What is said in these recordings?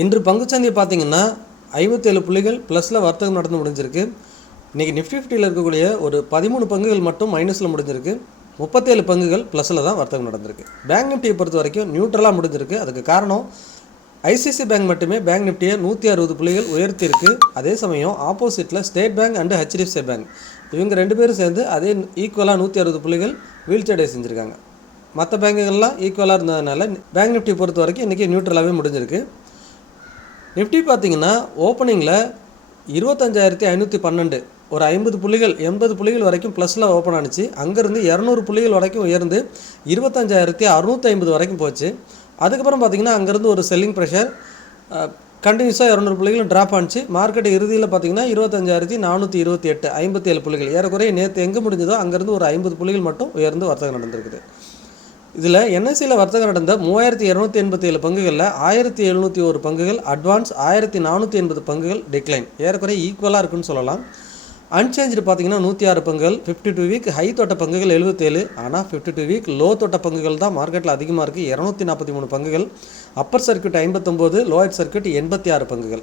இன்று பங்குச்சந்தை பார்த்தீங்கன்னா 57 புள்ளிகள் ப்ளஸில் வர்த்தகம் நடந்து முடிஞ்சிருக்கு. இன்றைக்கி நிஃப்டி 50யில் இருக்கக்கூடிய ஒரு 13 பங்குகள் மட்டும் மைனஸில் முடிஞ்சிருக்கு. 37 பங்குகள் ப்ளஸில் தான் வர்த்தகம் நடந்திருக்கு. பேங்க் நிஃப்டியை பொறுத்த வரைக்கும் நியூட்ரலாக முடிஞ்சிருக்கு. அதுக்கு காரணம் ஐசிஐசிஐ பேங்க் மட்டுமே பேங்க் நிஃப்டியை 160 புள்ளிகள் உயர்த்தியிருக்கு. அதே சமயம் ஆப்போசிட்டில் state bank and HDFC bank இவங்க 2 பேரும் சேர்ந்து அதே ஈக்குவலாக 160 புள்ளிகள் வீழ்ச்சியடைய செஞ்சுருக்காங்க. மற்ற பேங்குகள்லாம் ஈக்குவலாக இருந்ததுனால பேங்க் நிஃப்டி பொறுத்த வரைக்கும் இன்றைக்கி நியூட்ரலாகவே முடிஞ்சிருக்கு. நிஃப்டி பார்த்திங்கன்னா ஓப்பனிங்கில் 25,512 ஒரு 50 புள்ளிகள் 80 புள்ளிகள் வரைக்கும் ப்ளஸில் ஓப்பன் ஆனிச்சு. அங்கேருந்து 200 புள்ளிகள் வரைக்கும் உயர்ந்து 25,650 வரைக்கும் போச்சு. அதுக்கப்புறம் பார்த்திங்கன்னா அங்கேருந்து ஒரு செல்லிங் ப்ரெஷர் கண்டினியூஸாக 200 புள்ளிகளும் ட்ராப் ஆனிச்சு. மார்க்கெட் இறுதியில் பார்த்திங்கன்னா 25,428 57 புள்ளிகள் ஏறக்குறைய நேற்று எங்கே முடிஞ்சதோ அங்கேருந்து ஒரு 50 புள்ளிகள் மட்டும் உயர்ந்து வர்த்தகம் நடந்திருக்குது. இதில் என்எஸ்சியில் வர்த்தகம் நடந்த 3,287 பங்குகளில் 1,701 பங்குகள் அட்வான்ஸ், 1,480 பங்குகள் டிக்ளைன். ஏறக்குறைய ஈக்குவலாக இருக்குன்னு சொல்லலாம். அன்சேஞ்சு பார்த்திங்கன்னா 106 பங்குகள், 52 வீக் ஹை தொட்ட பங்குகள் 77, ஆனால் 52 வீக் லோ தொட்ட பங்குகள் தான் மார்க்கெட்டில் அதிகமாக இருக்குது. 243 பங்குகள், அப்பர் சர்க்யூட் 59, லோயர் சர்க்யூட் 86 பங்குகள்.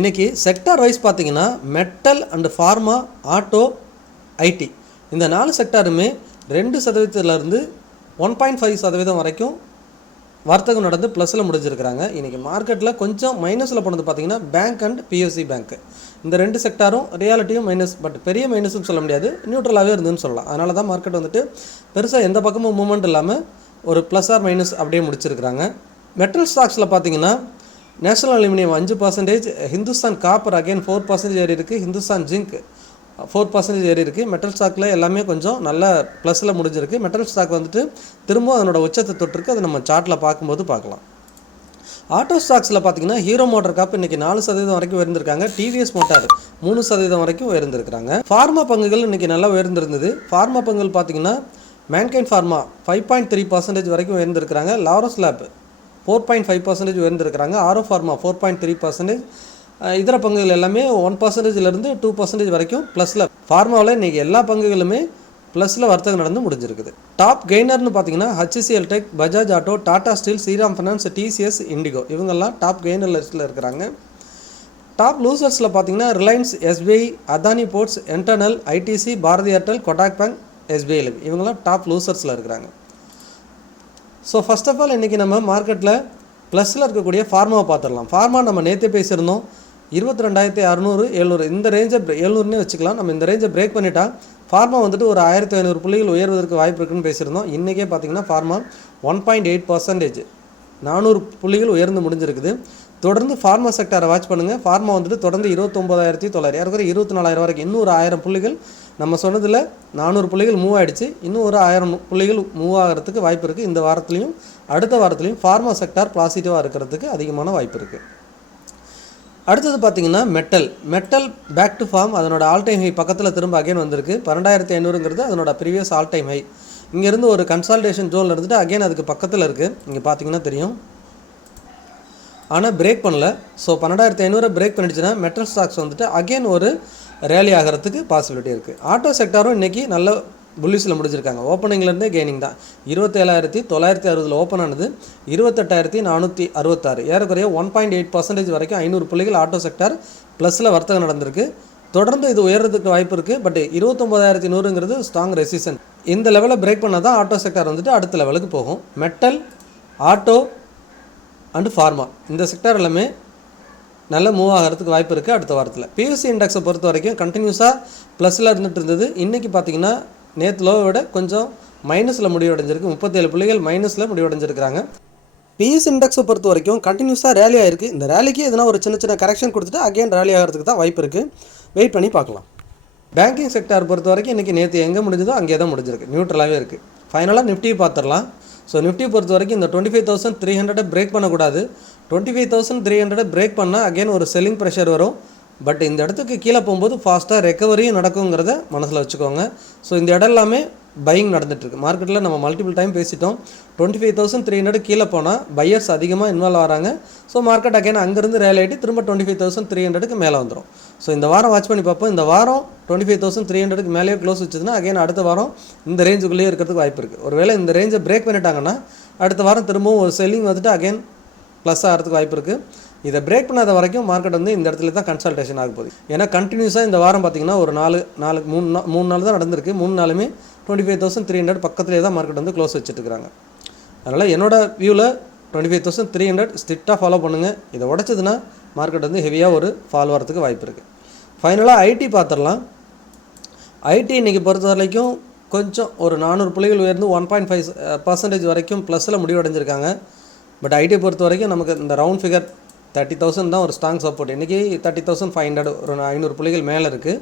இன்றைக்கி செக்டார் வைஸ் பார்த்திங்கன்னா metal and pharma, auto, IT இந்த 4 செக்டாருமே 2% 1.5% வரைக்கும் வர்த்தகம் நடந்து ப்ளஸில் முடிஞ்சிருக்கிறாங்க. இன்றைக்கி மார்க்கெட்டில் கொஞ்சம் மைனஸில் போனது பார்த்திங்கன்னா பேங்க் அண்ட் பிஎஸ்சி பேங்க் இந்த 2 செக்டாரும் ரியாலிட்டியும் மைனஸ், பட் பெரிய மைனஸ்னு சொல்ல முடியாது, நியூட்ரலாகவே இருந்துன்னு சொல்லலாம். அதனால தான் மார்க்கெட் வந்துட்டு பெருசாக எந்த பக்கமும் மூவ்மெண்ட் இல்லாமல் ஒரு ப்ளஸ் ஆர் மைனஸ் அப்படியே முடிச்சிருக்கிறாங்க. மெட்டல் ஸ்டாக்ஸில் பார்த்திங்கன்னா national aluminium 5%, Hindustan copper again 4% ஏறி இருக்குது, ஹிந்துஸ்தான் ஜிங்க் 4% ஏறி இருக்குது. மெட்டல் ஸ்டாக்கில் எல்லாமே கொஞ்சம் நல்ல ப்ளஸில் முடிஞ்சிருக்கு. மெட்டல் ஸ்டாக் வந்துட்டு திரும்ப அதனோட உச்சத்தை தொட்டிருக்கு. அதை நம்ம சார்ட்டில் பார்க்கும்போது பார்க்கலாம். ஆட்டோ ஸ்டாக்ஸில் பார்த்திங்கன்னா ஹீரோ மோட்டார் காப் இன்றைக்கி 4% வரைக்கும் உயர்ந்திருக்காங்க. டிவிஎஸ் மோட்டார் 3% வரைக்கும் உயர்ந்திருக்கிறாங்க. ஃபார்மா பங்குகள் இன்றைக்கி நல்லா உயர்ந்திருந்தது. ஃபார்மா பங்குகள் பார்த்திங்கன்னா மேன்கைண்ட் ஃபார்மா 5.3% வரைக்கும் உயர்ந்திருக்கிறாங்க. லாரஸ் லேப் 4.5% உயர்ந்திருக்கிறாங்க. ஆரோ ஃபார்மா 4.3%. இதர பங்குகள் எல்லாமே 1%லேருந்து 2% வரைக்கும் ப்ளஸில். ஃபார்மாவில் இன்றைக்கி எல்லா பங்குகளுமே ப்ளஸில் வர்த்தகம் நடந்து முடிஞ்சிருக்குது. டாப் கெய்னர்னு பார்த்தீங்கன்னா HCL tech, Bajaj auto, Tata steel, Shriram finance, TCS, IndiGo இவங்கெல்லாம் டாப் கெய்னர் லிஸ்ட்டில் இருக்கிறாங்க. டாப் லூசர்ஸில் பார்த்தீங்கன்னா Reliance, SBI, Adani ports, Eternal, ITC, Bharti Airtel, Kotak bank, SBI life இவங்கெல்லாம் டாப் லூசர்ஸில் இருக்கிறாங்க. ஸோ ஃபர்ஸ்ட் ஆஃப் ஆல் இன்றைக்கி நம்ம மார்க்கெட்டில் ப்ளஸில் இருக்கக்கூடிய ஃபார்மாவை பார்த்துடலாம். ஃபார்மா நம்ம நேற்றே பேசியிருந்தோம் 22,600 700 இந்த ரேஞ்சை 700னே வச்சுக்கலாம். நம்ம இந்த ரேஞ்சை பிரேக் பண்ணிட்டா ஃபார்மா வந்துட்டு ஒரு 1,500 புள்ளிகள் உயர்வதற்கு வாய்ப்பு இருக்குன்னு பேசியிருந்தோம். இன்றைக்கே பார்த்திங்கன்னா ஃபார்மா 1.8% 400 புள்ளிகள் உயர்ந்து முடிஞ்சிருக்குது. தொடர்ந்து ஃபார்மா செக்டாரை வாட்ச் பண்ணுங்கள். ஃபார்மா வந்துட்டு தொடர்ந்து 29,900 ஏறக்குறைய 24,000 வரைக்கும் இன்னும் ஒரு 1000 புள்ளிகள் நம்ம சொன்னதில் 400 புள்ளிகள் மூவ் ஆகிடுச்சு. இன்னும் ஒரு 1000 புள்ளிகள் மூவ் ஆகிறதுக்கு வாய்ப்பு இருக்குது. இந்த வாரத்துலையும் அடுத்த வாரத்துலையும் ஃபார்மா செக்டார் பாசிட்டிவாக இருக்கிறதுக்கு அதிகமான வாய்ப்பு இருக்குது. அடுத்தது பார்த்திங்கன்னா மெட்டல் பேக் டு ஃபார்ம் அதனோட ஆல் டைம் ஹை பக்கத்தில் திரும்ப அகைன் வந்திருக்கு. 12,500ங்கிறது அதனோட ப்ரீவியஸ் ஆல் டைம் ஹை. இங்கேருந்து ஒரு கன்சால்டேஷன் ஜோனில் இருந்துட்டு அகைன் அதுக்கு பக்கத்தில் இருக்குது. இங்கே பார்த்திங்கன்னா தெரியும், ஆனால் பிரேக் பண்ணல. ஸோ 12,500 பிரேக் பண்ணிடுச்சுன்னா மெட்டல் ஸ்டாக்ஸ் வந்துட்டு அகைன் ஒரு ரேலி ஆகிறதுக்கு பாசிபிலிட்டி இருக்குது. ஆட்டோ செக்டாரும் இன்றைக்கி நல்ல புல்லிஸில் முடிஞ்சிருக்காங்க. ஓப்பனிங்லேருந்தே கெய்னிங் தான். 27,960 ஓப்பன் ஆனது 28,466 ஏறக்குறைய 1.8% வரைக்கும் 500 புள்ளிகள் ஆட்டோ செக்டார் ப்ளஸில் வர்த்தகம் நடந்திருக்கு. தொடர்ந்து இது உயர்றதுக்கு வாய்ப்பு இருக்குது. பட் 29,100ங்கிறது ஸ்ட்ராங் ரெசிஸ்டன்ஸ். இந்த லெவலில் பிரேக் பண்ணால் தான் ஆட்டோ செக்டார் வந்துட்டு அடுத்த லெவலுக்கு போகும். மெட்டல், ஆட்டோ அண்டு ஃபார்மா இந்த செக்டார் எல்லாமே நல்ல மூவ் ஆகிறதுக்கு வாய்ப்பு இருக்குது அடுத்த வாரத்தில். பிஎஸ்சி இண்டெக்ஸை பொறுத்த வரைக்கும் கண்டினியூஸாக ப்ளஸில் இருந்துகிட்டு இருந்தது. இன்றைக்கி பார்த்திங்கன்னா நேற்று லோவை விட கொஞ்சம் மைனஸில் முடிவடைஞ்சிருக்கு. 37 புள்ளிகள் மைனஸில் முடிவடைஞ்சிருக்கிறாங்க. பிஎஸ்சி இண்டெக்ஸை பொறுத்த வரைக்கும் கண்டினியூஸாக ரேலி ஆகிருக்கு. இந்த ரேலிக்கு எதனா ஒரு சின்ன கரெக்ஷன் கொடுத்துட்டு அகைன் ரேலி ஆகிறதுக்கு தான் வாய்ப்பு இருக்குது. வெயிட் பண்ணி பார்க்கலாம். பேங்கிங் செக்டார் பொறுத்த வரைக்கும் இன்றைக்கி நேற்று எங்கே முடிஞ்சதோ அங்கே தான் முடிஞ்சிருக்கு. நியூட்ரலாகவே இருக்குது. ஃபைனலாக நிஃப்டியை பார்த்துடலாம். ஸோ நிஃப்டி பொறுத்த வரைக்கும் இந்த 25,300 பிரேக் பண்ணக்கூடாது. 25,300 பிரேக் பண்ணால் அகைன் ஒரு செல்லிங் ப்ரெஷர் வரும். பட் இந்த இடத்துக்கு கீழே போகும்போது ஃபாஸ்ட்டாக ரெக்கவரியும் நடக்குங்கிறத மனசில் வச்சுக்கோங்க. ஸோ இந்த இடம் எல்லாமே பையிங் நடந்துகிட்ருக்கு. மார்க்கெட்டில் நம்ம மல்டிபிள் டைம் பேசிட்டோம். 25,300 கீழே போனால் பையர்ஸ் அதிகமாக இன்வால்வ் ஆகிறாங்க. ஸோ மார்க்கெட் அகைன் அங்கேருந்து ரேல் ஆகிட்டு திரும்ப 25,300க்கு மேலே வந்துடும். ஸோ இந்த வாரம் வாட்ச் பண்ணி பார்ப்போம். இந்த வாரம் 25,300க்கு மேலேயே க்ளோஸ் வச்சதுன்னா அகைன் அடுத்த வாரம் இந்த ரேஞ்சுக்குள்ளேயே இருக்கிறதுக்கு வாய்ப்பு இருக்குது. ஒருவேளை இந்த ரேஞ்சை பிரேக் பண்ணிட்டாங்கன்னா அடுத்த வாரம் திரும்பவும் ஒரு செல்லிங் வந்துட்டு அகைன் ப்ளஸ் ஆகிறதுக்கு வாய்ப்பு இருக்குது. இதை பிரேக் பண்ணாத வரைக்கும் மார்க்கெட் வந்து இந்த இடத்துல தான் கன்சல்டேஷன் ஆக போகுது. ஏன்னா கண்டினியூஸாக இந்த வாரம் பார்த்திங்கன்னா ஒரு 3 நாள் தான் நடந்திருக்கு. 3 நாளுமே 25,300 பக்கத்துலேயே தான் மார்க்கெட் வந்து க்ளோஸ் வச்சுட்டுருக்காங்க. அதனால் என்னோடய வியூவில் 25,300 ஸ்ட்ரிக்டாக ஃபாலோ பண்ணுங்கள். இதை உடச்சதுன்னா மார்க்கெட் வந்து ஹெவியாக ஒரு ஃபால் வரதுக்கு வாய்ப்பு இருக்குது. ஃபைனலாக ஐடி பார்த்துடலாம். ஐடி இன்றைக்கி பொறுத்த வரைக்கும் கொஞ்சம் ஒரு 400 புள்ளிகள் உயர்ந்து 1.5% வரைக்கும் ப்ளஸில் முடிவடைஞ்சிருக்காங்க. பட் ஐடியை பொறுத்த வரைக்கும் நமக்கு இந்த ரவுண்ட் ஃபிகர் 30,000 தான் ஒரு ஸ்ட்ராங் சப்போர்ட். இன்றைக்கி 30,500 ஒரு 500 புள்ளிகள் மேலே இருக்குது.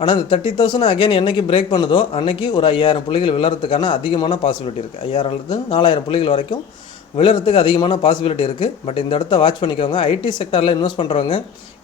ஆனால் இந்த 30,000 அகைன் என்றைக்கு பிரேக் பண்ணுதோ அன்றைக்கி ஒரு 5,000 புள்ளிகள் விழறதுக்கான அதிகமான பாசிபிலிட்டி இருக்குது. 5,000லேருந்து 4,000 புள்ளிகள் வரைக்கும் விழறதுக்கு அதிகமான பாசிபிலிட்டி இருக்குது. பட் இந்த இடத்த வாட்ச் பண்ணிக்கோங்க. ஐடி செக்டரில் இன்வெஸ்ட் பண்ணுறவங்க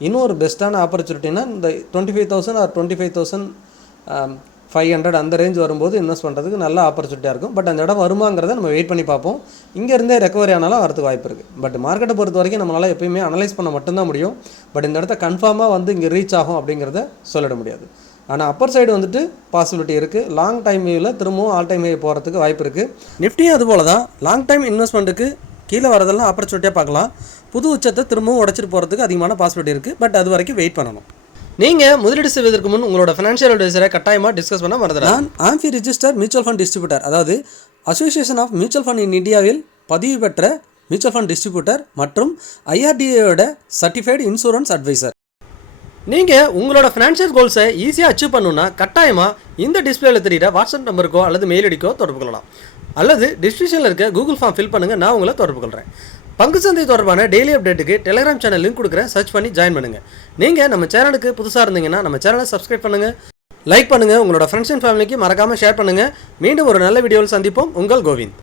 இன்னும் ஒரு பெஸ்ட்டான ஆப்பர்ச்சுனிட்டினா இந்த 25,000 ஆர் 25,500 அந்த ரேஞ்ச் வரும்போது இன்வெஸ்ட் பண்ணுறதுக்கு நல்ல ஆப்பர்ச்சுனிட்டியாக இருக்கும். பட் அந்த இடம் வருமாங்கிறத நம்ம வெயிட் பண்ணி பார்ப்போம். இங்கேருந்தே ரெக்கவரி ஆனாலும் வரதுக்கு வாய்ப்பு இருக்குது. பட் மார்க்கெட்டை பொறுத்த வரைக்கும் நம்மளால் எப்பயுமே அனலைஸ் பண்ண மட்டும்தான் முடியும். பட் இந்த இடத்த கன்ஃபார்மாக வந்து இங்கே ரீச் ஆகும் அப்படிங்கிறத சொல்லிட முடியாது. ஆனால் அப்பர் சைடு வந்துட்டு பாசிபிலிட்டி இருக்குது. லாங் டைம் வியூவில் திரும்பவும் ஆல் டைம் வியூ போகிறதுக்கு வாய்ப்பு இருக்குது. நிஃப்டியும் அதுபோல் தான். லாங் டைம் இன்வெஸ்ட்மெண்ட்டுக்கு கீழே வரதெல்லாம் ஆப்பர்ச்சுனிட்டியாக பார்க்கலாம். புது உச்சத்தை திரும்பவும் உடச்சிட்டு போகிறதுக்கு அதிகமான பாசிபிலிட்டி இருக்குது. பட் அது வரைக்கும் வெயிட் பண்ணணும். நீங்கள் முதலீடு செய்வதற்கு முன் உங்களோட ஃபினான்ஷியல் அட்வைசரை கட்டாயமாக டிஸ்கஸ் பண்ண மறந்துடுறேன். நான் AMFI register mutual fund distributor, அதாவது association of mutual fund in இந்தியாவில் பதிவு பெற்ற மியூச்சுவல் ஃபண்ட் டிஸ்ட்ரிபியூட்டர் மற்றும் IRDAயோட சர்டிஃபைடு இன்சூரன்ஸ் அட்வைசர். நீங்கள் உங்களோட ஃபினான்ஷியல் கோல்ஸை ஈஸியாக அச்சீவ் பண்ணணுன்னா கட்டாயமாக இந்த டிஸ்பிளேல தெரியுற வாட்ஸ்அப் நம்பருக்கோ அல்லது மெயில் ஐடிக்கோ தொடர்பு கொள்ளலாம். அல்லது டிஸ்கிரிப்ஷனில் இருக்க கூகுள் ஃபார்ம் ஃபில் பண்ணுங்கள், நான் உங்களை தொடர்பு கொள்கிறேன். பங்கு சந்தை தொடர்பான டெய்லி அப்டேட்டுக்கு டெலிகிராம் சேனல் லிங்க் கொடுக்குறேன், சர்ச் பண்ணி ஜாயின் பண்ணுங்கள். நீங்கள் நம்ம சேனலுக்கு புதுசாக இருந்தீங்கன்னா நம்ம சேனலை சப்ஸ்கிரைப் பண்ணுங்கள், லைக் பண்ணுங்கள், உங்களோட ஃப்ரெண்ட்ஸ் அண்ட் ஃபேமிலிக்கு மறக்காமல் ஷேர் பண்ணுங்கள். மீண்டும் ஒரு நல்ல வீடியோவில் சந்திப்போம். உங்கள் கோவிந்த்.